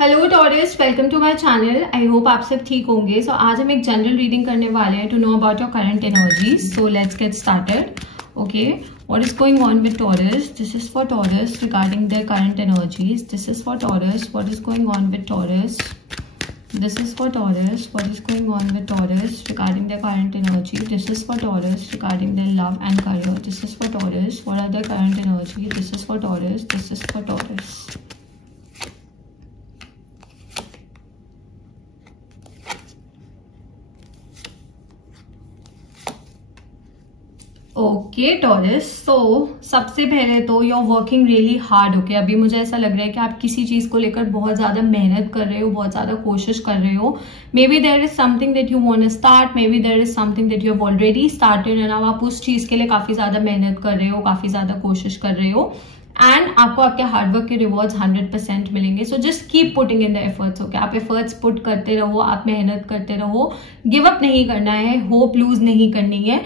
Hello Taurus, welcome to my channel. I hope आप सब ठीक होंगे। सो आज हम एक जनरल रीडिंग करने वाले हैं to know about your current energies. So let's get started. Okay, what is going on with Taurus? This is for Taurus regarding their current energies. This is for Taurus, what is going on with Taurus? This is for Taurus, what is going on with Taurus regarding their current energy? This is for Taurus regarding their love and career. This is for Taurus, what are their current energy? This is for Taurus, this is for Taurus. Okay Taurus, तो सबसे पहले तो you are working really hard. Okay, अभी मुझे ऐसा लग रहा है कि आप किसी चीज को लेकर बहुत ज्यादा मेहनत कर रहे हो, बहुत ज्यादा कोशिश कर रहे हो। Maybe there is something that you want to start, maybe there is something that you have already started and अब आप उस चीज के लिए काफी ज्यादा मेहनत कर रहे हो, काफी ज्यादा कोशिश कर रहे हो एंड आपको आपके हार्डवर्क के रिवॉर्ड्स 100% मिलेंगे। So just keep putting in the efforts. Okay, आप एफर्ट्स पुट करते रहो, आप मेहनत करते रहो, गिव अप नहीं करना है, होप लूज नहीं करनी है।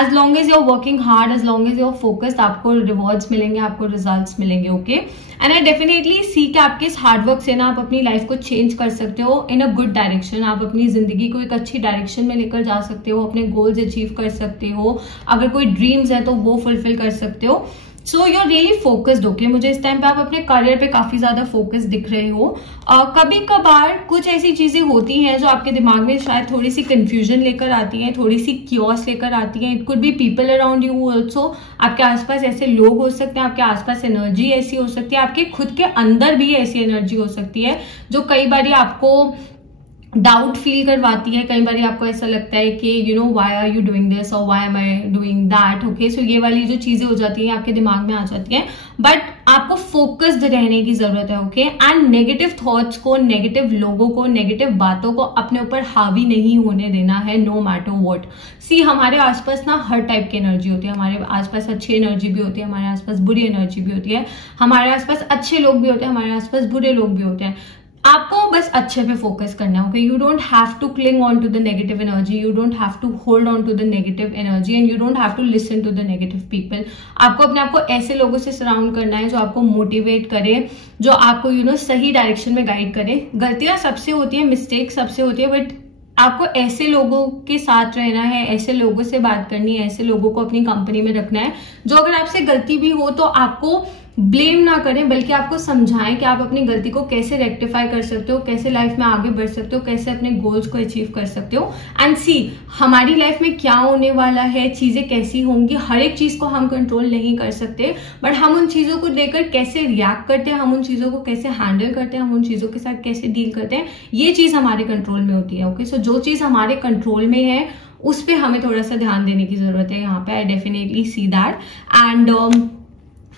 As long as you are working hard, as long as you are focused, आपको रिवॉर्ड्स मिलेंगे, आपको रिजल्ट्स मिलेंगे। Okay, and I definitely see कि आपके इस हार्डवर्क से ना आप अपनी लाइफ को चेंज कर सकते हो इन अ गुड डायरेक्शन। आप अपनी जिंदगी को एक अच्छी डायरेक्शन में लेकर जा सकते हो, अपने गोल्स अचीव कर सकते हो, अगर कोई ड्रीम्स है तो वो फुलफिल कर सकते हो। So you are really focused. Okay, मुझे इस टाइम पे आप अपने करियर पे काफी ज्यादा फोकस दिख रहे हो। कभी कभार कुछ ऐसी चीजें होती हैं जो आपके दिमाग में शायद थोड़ी सी कंफ्यूजन लेकर आती हैं, थोड़ी सी क्योस लेकर आती हैं। It could be people around you also. आपके आसपास ऐसे लोग हो सकते हैं, आपके आसपास एनर्जी ऐसी हो सकती है, आपके खुद के अंदर भी ऐसी एनर्जी हो सकती है जो कई बार आपको डाउट फील करवाती है। कई बार आपको ऐसा लगता है कि you know why are you doing this और why am I doing that. Okay, so ये वाली जो चीजें हो जाती हैं आपके दिमाग में आ जाती हैं, बट आपको फोकस्ड रहने की जरूरत है। ओके, एंड नेगेटिव थॉट्स को, नेगेटिव लोगों को, नेगेटिव बातों को अपने ऊपर हावी नहीं होने देना है, नो मैटर व्हाट। सी, हमारे आसपास ना हर टाइप की एनर्जी होती है। हमारे आसपास अच्छी एनर्जी भी होती है, हमारे आसपास बुरी एनर्जी भी होती है, हमारे आसपास अच्छे लोग भी होते हैं, हमारे आसपास बुरे लोग भी होते हैं। आपको बस अच्छे पे फोकस करना है। Okay, you don't have to cling on to the negative energy, you don't have to hold on to the negative energy and you don't have to listen to the negative people. आपको अपने आप को ऐसे लोगों से surround करना है जो आपको मोटिवेट करे, जो आपको यू नो सही डायरेक्शन में गाइड करे। गलतियां सबसे होती है, मिस्टेक सबसे होती है, बट आपको ऐसे लोगों के साथ रहना है, ऐसे लोगों से बात करनी है, ऐसे लोगों को अपनी कंपनी में रखना है जो अगर आपसे गलती भी हो तो आपको ब्लेम ना करें, बल्कि आपको समझाएं कि आप अपनी गलती को कैसे रेक्टिफाई कर सकते हो, कैसे लाइफ में आगे बढ़ सकते हो, कैसे अपने गोल्स को अचीव कर सकते हो। एंड सी, हमारी लाइफ में क्या होने वाला है, चीजें कैसी होंगी, हर एक चीज को हम कंट्रोल नहीं कर सकते, बट हम उन चीजों को लेकर कैसे रिएक्ट करते हैं, हम उन चीजों को कैसे हैंडल करते हैं, हम उन चीजों के साथ कैसे डील करते हैं, ये चीज हमारे कंट्रोल में होती है। ओके, सो जो चीज हमारे कंट्रोल में है उस पर हमें थोड़ा सा ध्यान देने की जरूरत है यहाँ पे। आई definitely see that and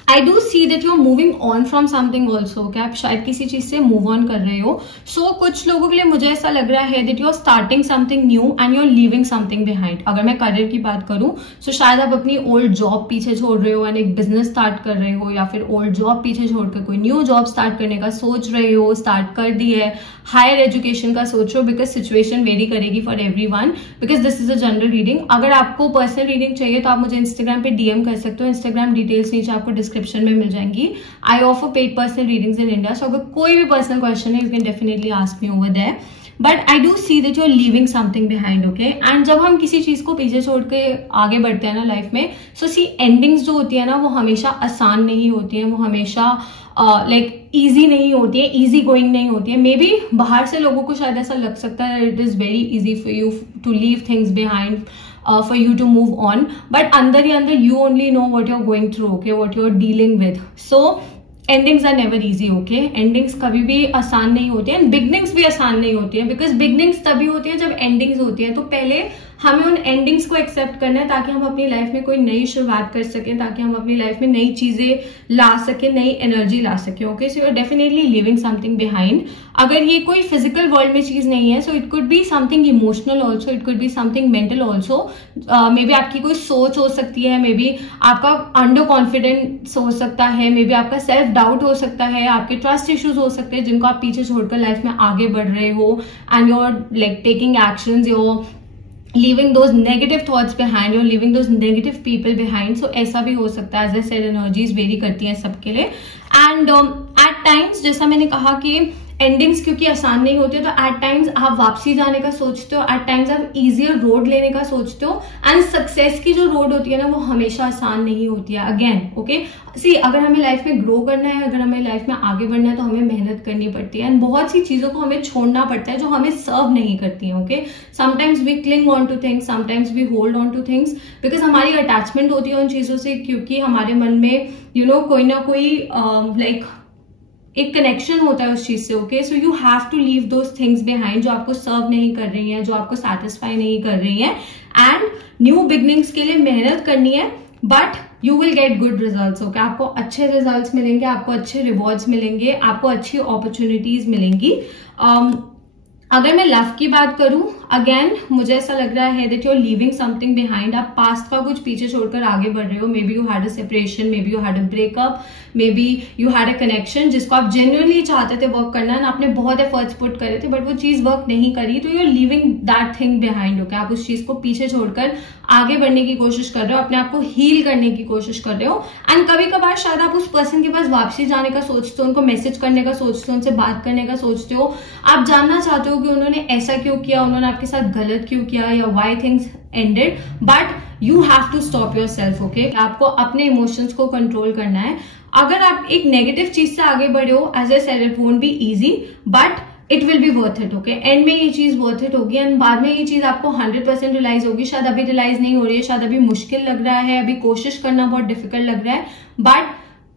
I do see that you are moving on from something also. Okay, आप शायद किसी चीज से मूव ऑन कर रहे हो। So कुछ लोगों के लिए मुझे ऐसा लग रहा है that you are starting something new and you are leaving something behind. अगर मैं करियर की बात करूं तो शायद आप अपनी ओल्ड जॉब पीछे छोड़ रहे हो एंड एक बिजनेस स्टार्ट कर रहे हो, या फिर ओल्ड जॉब पीछे छोड़कर कोई न्यू जॉब स्टार्ट करने का सोच रहे हो, स्टार्ट कर दी है, हायर एजुकेशन का सोच रहे हो, बिकॉज सिचुएशन वेरी करेगी for everyone, because this is a general reading. अगर आपको पर्सनल रीडिंग चाहिए तो आप मुझे इंस्टाग्राम पे डीएम कर सकते हो। इंस्टाग्राम डिटेल्स नीचे आपको डिस्क्रिप्शन में मिल जाएंगी। I offer paid personal readings in India, so अगर कोई भी पर्सनल क्वेश्चन है you can definitely ask me over there. But I do see that you are leaving something behind. Okay, and जब हम किसी चीज को पीछे छोड़ के आगे बढ़ते हैं ना लाइफ में, सो सी एंडिंग्स जो होती है ना वो हमेशा आसान नहीं होती है, वो हमेशा लाइक ईजी नहीं होती है, ईजी गोइंग नहीं होती है। मे बी बाहर से लोगों को शायद ऐसा लग सकता है it is very easy for you to leave things behind, for you to move on, but अंदर ही अंदर you only know what you're going through, okay, what you're dealing with. So endings are never easy. Okay, endings कभी भी आसान नहीं होती है, beginnings भी आसान नहीं होती है, because beginnings तभी होती है जब endings होती है। तो पहले हमें उन एंडिंग्स को एक्सेप्ट करना है ताकि हम अपनी लाइफ में कोई नई शुरुआत कर सकें, ताकि हम अपनी लाइफ में नई चीजें ला सकें, नई एनर्जी ला सकें। Okay, so you are definitely leaving something behind. अगर ये कोई फिजिकल वर्ल्ड में चीज नहीं है, so it could be something emotional also, it could be something mental also. Maybe आपकी कोई सोच हो सकती है, मे बी आपका अंडर कॉन्फिडेंस हो सकता है, मे बी आपका सेल्फ डाउट हो सकता है, आपके ट्रस्ट इश्यूज हो सकते हैं जिनको आप पीछे छोड़कर लाइफ में आगे बढ़ रहे हो and you are like taking actions, you are leaving those negative thoughts behind, you're leaving those negative people behind. So ऐसा भी हो सकता है। As I said, energies vary करती हैं सबके लिए। And at times, जैसा मैंने कहा कि एंडिंग्स क्योंकि आसान नहीं होती, तो एट टाइम्स आप वापसी जाने का सोचते हो, एट टाइम्स आप इजियर रोड लेने का सोचते हो, एंड सक्सेस की जो रोड होती है ना वो हमेशा आसान नहीं होती है। अगेन ओके, सी अगर हमें लाइफ में ग्रो करना है, अगर हमें लाइफ में आगे बढ़ना है, तो हमें मेहनत करनी पड़ती है, एंड बहुत सी चीजों को हमें छोड़ना पड़ता है जो हमें सर्व नहीं करती है। Okay, sometimes we cling on to things, sometimes we hold on to things, because हमारी अटैचमेंट होती है उन चीजों से, क्योंकि हमारे मन में कोई ना कोई लाइक एक कनेक्शन होता है उस चीज से। Okay, so you have to leave those things behind जो आपको सर्व नहीं कर रही हैं, जो आपको सेटिस्फाई नहीं कर रही हैं, एंड न्यू बिगनिंग्स के लिए मेहनत करनी है, but you will get good results. Okay, आपको अच्छे रिजल्ट्स मिलेंगे, आपको अच्छे रिवॉर्ड्स मिलेंगे, आपको अच्छी अपॉर्चुनिटीज मिलेंगी। अगर मैं लव की बात करूं, अगेन मुझे ऐसा लग रहा है that you are leaving something behind. आप पास्ट का कुछ पीछे छोड़कर आगे बढ़ रहे हो। Maybe you had a separation, maybe you had a breakup, maybe you had a connection जिसको आप जेन्युइनली चाहते थे वर्क करना, ना आपने बहुत एफर्ट्स पुट करे थे, बट वो चीज वर्क नहीं करी, तो you are leaving that thing behind. Okay, आप उस चीज को पीछे छोड़कर आगे बढ़ने की कोशिश कर रहे हो, अपने आप को हील करने की कोशिश कर रहे हो, एंड कभी कभार शायद आप उस पर्सन के पास वापसी जाने का सोचते हो, उनको मैसेज करने का सोचते हो, उनसे बात करने का सोचते हो, आप जानना चाहते हो कि उन्होंने ऐसा क्यों किया, उन्होंने आपके साथ गलत क्यों किया, या why things ended, but you have to stop yourself. Okay, आपको अपने इमोशंस को कंट्रोल करना है। अगर आप एक नेगेटिव चीज से आगे बढ़े हो, as I said it won't be easy, but it will be worth it. Okay, and में ये चीज वर्थ इट होगी, एंड बाद में ये चीज आपको 100% रियलाइज होगी। शायद अभी रियलाइज नहीं हो रही है, शायद अभी मुश्किल लग रहा है, अभी कोशिश करना बहुत डिफिकल्ट लग रहा है, but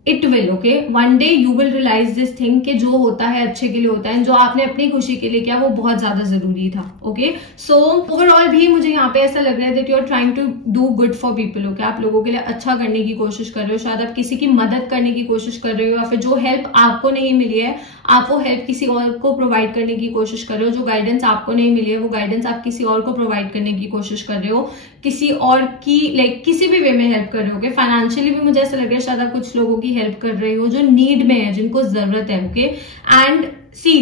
it will. Okay, one day you will realise this thing कि जो होता है अच्छे के लिए होता है, जो आपने अपनी खुशी के लिए किया वो बहुत ज्यादा जरूरी था। ओके, सो ओवरऑल भी मुझे यहाँ पे ऐसा लग रहा है that you are trying to do good for people. Okay, आप लोगों के लिए अच्छा करने की कोशिश कर रहे हो, शायद आप किसी की मदद करने की कोशिश कर रहे हो, या फिर जो हेल्प आपको नहीं मिली है आप वो हेल्प किसी और को प्रोवाइड करने की कोशिश कर रहे हो, जो गाइडेंस आपको नहीं मिली है वो गाइडेंस आप किसी और को प्रोवाइड करने की कोशिश कर रहे हो, किसी और की लाइक किसी भी वे में हेल्प कर रहे हो। फाइनेंशियली भी मुझे ऐसा लग रहा है शायद आप कुछ लोगों की हेल्प कर रहे हो जो नीड में है, जिनको जरूरत है। ओके, एंड सी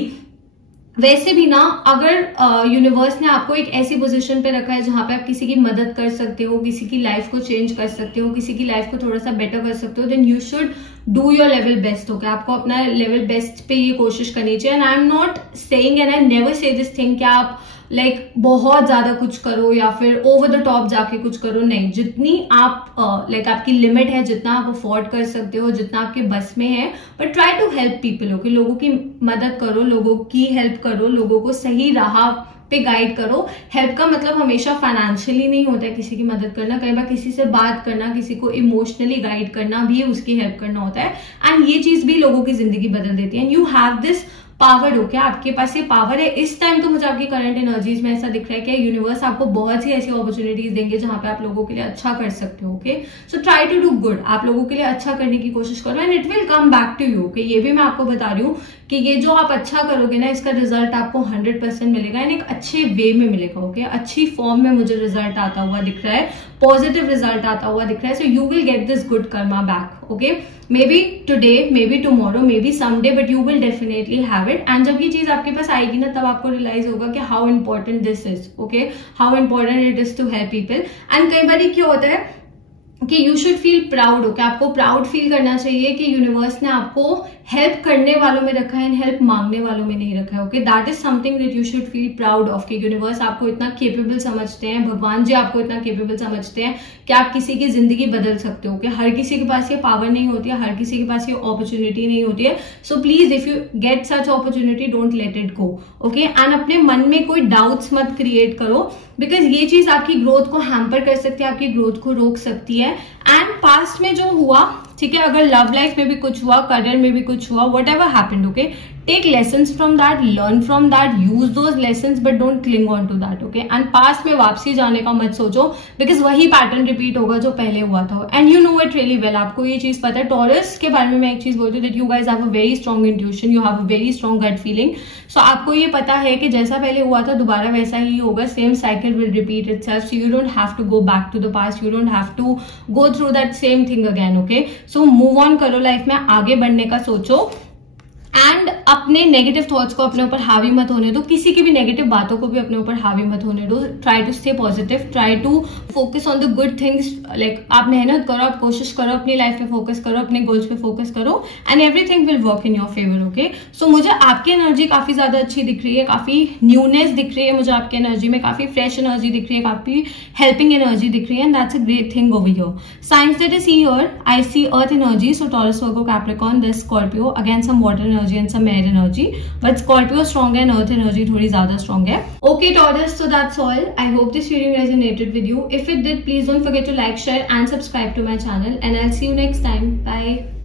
वैसे भी ना, अगर यूनिवर्स ने आपको एक ऐसी पोजीशन पे रखा है जहां पे आप किसी की मदद कर सकते हो, किसी की लाइफ को चेंज कर सकते हो, किसी की लाइफ को थोड़ा सा बेटर कर सकते हो, then you should do your level best. Okay, आपको अपना लेवल बेस्ट पे ये कोशिश करनी चाहिए। And I am not saying and I never say this thing कि आप लाइक बहुत ज्यादा कुछ करो या फिर ओवर द टॉप जाके कुछ करो, नहीं। जितनी आप लाइक आपकी लिमिट है, जितना आप अफोर्ड कर सकते हो, जितना आपके बस में है, but try to help people. Okay, लोगों की मदद करो, लोगों की हेल्प करो, लोगों को सही राह पे गाइड करो। हेल्प का मतलब हमेशा फाइनेंशियली नहीं होता है किसी की मदद करना, कई बार किसी से बात करना, किसी को इमोशनली गाइड करना भी उसकी हेल्प करना होता है, एंड ये चीज भी लोगों की जिंदगी बदल देती है। And you have this power. Okay, आपके पास ये पावर है। इस टाइम तो मुझे आपकी करंट एनर्जीज में ऐसा दिख रहा है कि यूनिवर्स आपको बहुत सी ऐसी अपॉर्चुनिटीज देंगे जहां पे आप लोगों के लिए अच्छा कर सकते हो। Okay, so try to do good, आप लोगों के लिए अच्छा करने की कोशिश करो, and it will come back to you. Okay, ये भी मैं आपको बता रही हूँ कि ये जो आप अच्छा करोगे ना, इसका रिजल्ट आपको 100% मिलेगा, एंड एक अच्छे वे में मिलेगा। ओके, अच्छी फॉर्म में मुझे रिजल्ट आता हुआ दिख रहा है, पॉजिटिव रिजल्ट आता हुआ दिख रहा है। So you will get this good Karma back. Okay, may be today, may be tomorrow, may be someday, but you will definitely have it. And जब ये चीज आपके पास आएगी ना, तब आपको रियलाइज होगा कि how important this is. Okay, how important it is to help people. And कई बार क्या होता है कि you should feel proud. Okay, आपको प्राउड फील करना चाहिए कि यूनिवर्स ने आपको हेल्प करने वालों में रखा है, हेल्प मांगने वालों में नहीं रखा है। Okay, that is something that you should feel proud of, कि यूनिवर्स आपको इतना केपेबल समझते हैं, भगवान जी आपको इतना केपेबल समझते हैं कि आप किसी की जिंदगी बदल सकते हो। कि हर किसी के पास ये पावर नहीं होती है, हर किसी के पास ये अपॉर्चुनिटी नहीं होती है। So please if you get such opportunity, don't let it go. Okay, and अपने मन में कोई डाउट्स मत क्रिएट करो, बिकॉज ये चीज आपकी ग्रोथ को हैम्पर कर सकती है, आपकी ग्रोथ को रोक सकती है। एंड पास्ट में जो हुआ, ठीक है, अगर लव लाइफ में भी कुछ हुआ, करियर में भी कुछ हुआ, whatever happened, okay, take lessons from that, learn from that, use those lessons, but don't cling on to that. Okay, and past में वापसी जाने का मत सोचो, बिकॉज वही पैटर्न रिपीट होगा जो पहले हुआ था, and you know it really well. आपको ये चीज पता है। टॉरस के बारे में मैं एक चीज बोलती हूँ, that you guys have a very strong intuition, you have a very strong gut feeling. So आपको ये पता है कि जैसा पहले हुआ था दोबारा वैसा ही होगा, same cycle will repeat itself. So you don't have to go back to the past, you don't have to go through that same thing again. Okay, so move on करो, लाइफ में आगे बढ़ने का सोचो, एंड अपने negative thoughts को अपने ऊपर हावी मत होने दो, किसी की भी नेगेटिव बातों को भी अपने ऊपर हावी मत होने दो. Try to stay positive, try to focus on the good things. Like आप मेहनत करो, आप कोशिश करो, अपनी लाइफ पे फोकस करो, अपने गोल्स पे फोकस करो, and everything will work in your favour. Okay, so मुझे आपकी एनर्जी काफी ज्यादा अच्छी दिख रही है, काफी न्यूनेस दिख रही है मुझे आपकी एनर्जी में, काफी फ्रेश एनर्जी दिख रही है, काफी हेल्पिंग एनर्जी दिख रही है, and that's a great thing over here. Signs that I see here, I see earth energy, so Taurus, Virgo, Capricorn, this Scorpio, again some water energy and some air energy, but Scorpio strong है and earth energy थोड़ी ज्यादा strong है. Okay Taurus, so that's all. I hope this video resonated with you. If it did, please don't forget to like, share and subscribe to my channel, and I'll see you next time. Bye.